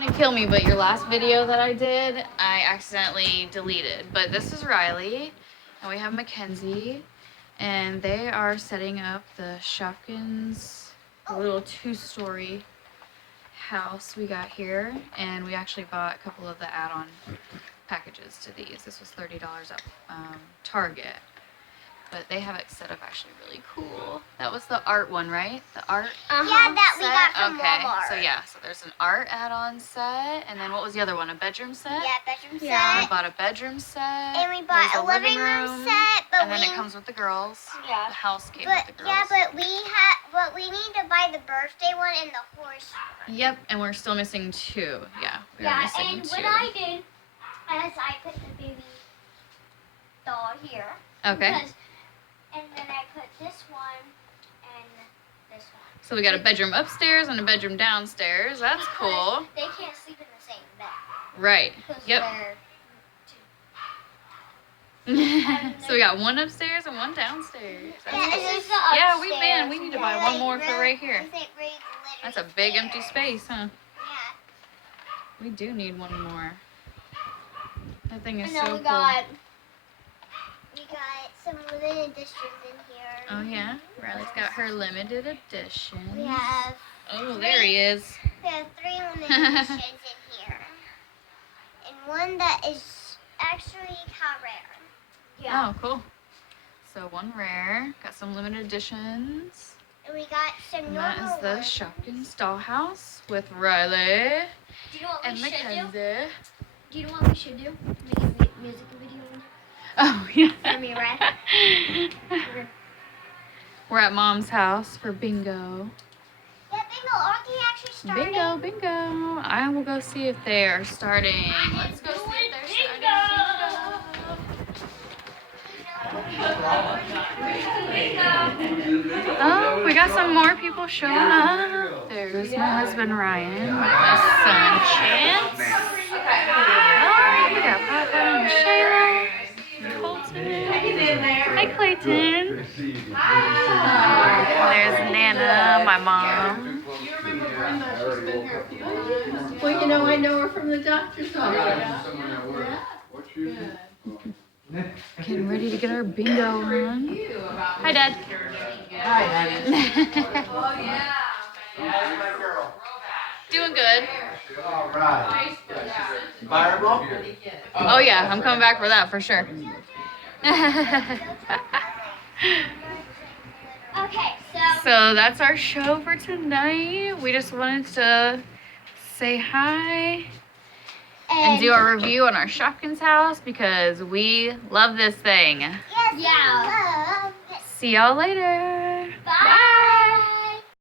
Gonna kill me, but your last video that I did, I accidentally deleted. But this is Ryly, and we have Mackenzie, and they are setting up the Shopkins, the little 2-story house we got here, and we actually bought a couple of the add-on packages to these. This was $30 at Target. But they have it set up actually really cool. That was the art one, right? The art Yeah, that set? We got from Walmart. So yeah, so there's an art add-on set, and then what was the other one? A bedroom set? Yeah, bedroom set. We bought a bedroom set. And we bought a living room set, but and then it comes with the girls. Yeah. The house came with the girls. Yeah, but we need to buy the birthday one and the horse one. Yep, and we're still missing 2. Yeah, we were missing 2. What I did is I put the baby doll here. Okay. And then I put this one and this one. So we got a bedroom upstairs and a bedroom downstairs. That's cool. They can't sleep in the same bed. Right. Yep. They're So we got one upstairs and one downstairs. Yeah, we need to buy one more for right here. That's a big empty space, huh? Yeah. We do need one more. That thing is And so then cool. We got some limited editions in here. Oh yeah, Ryly's got her limited edition. We have. Oh, there he is. We have 3 limited editions in here, and one that is actually rare. Yeah. Oh, cool. So one rare. Got some limited editions. And we got some And normal that is the ones. Shopkins dollhouse with Ryly Do you know what and we should Mackenzie. do? Do you know what we should do? Make a music video. Oh yeah. For me, right? We're at Mom's house for bingo. Yeah, bingo. Aren't they actually starting? Bingo. I will go see if they are starting. Let's go see if they're starting. Oh, we got some more people showing up. There's my husband Ryan, my son Chance. Oh, we got Papa and Shayla. Hi, Clayton. There's Nana, my mom. Well, you know, I know her from the doctor's office. Getting ready to get our bingo on. Hi, Dad. Doing good. All right. Fireball? Oh yeah, I'm coming back for that for sure. Okay, So that's our show for tonight. We just wanted to say hi and do our review on our Shopkins house because we love this thing. Yes, yeah. See y'all later. Bye.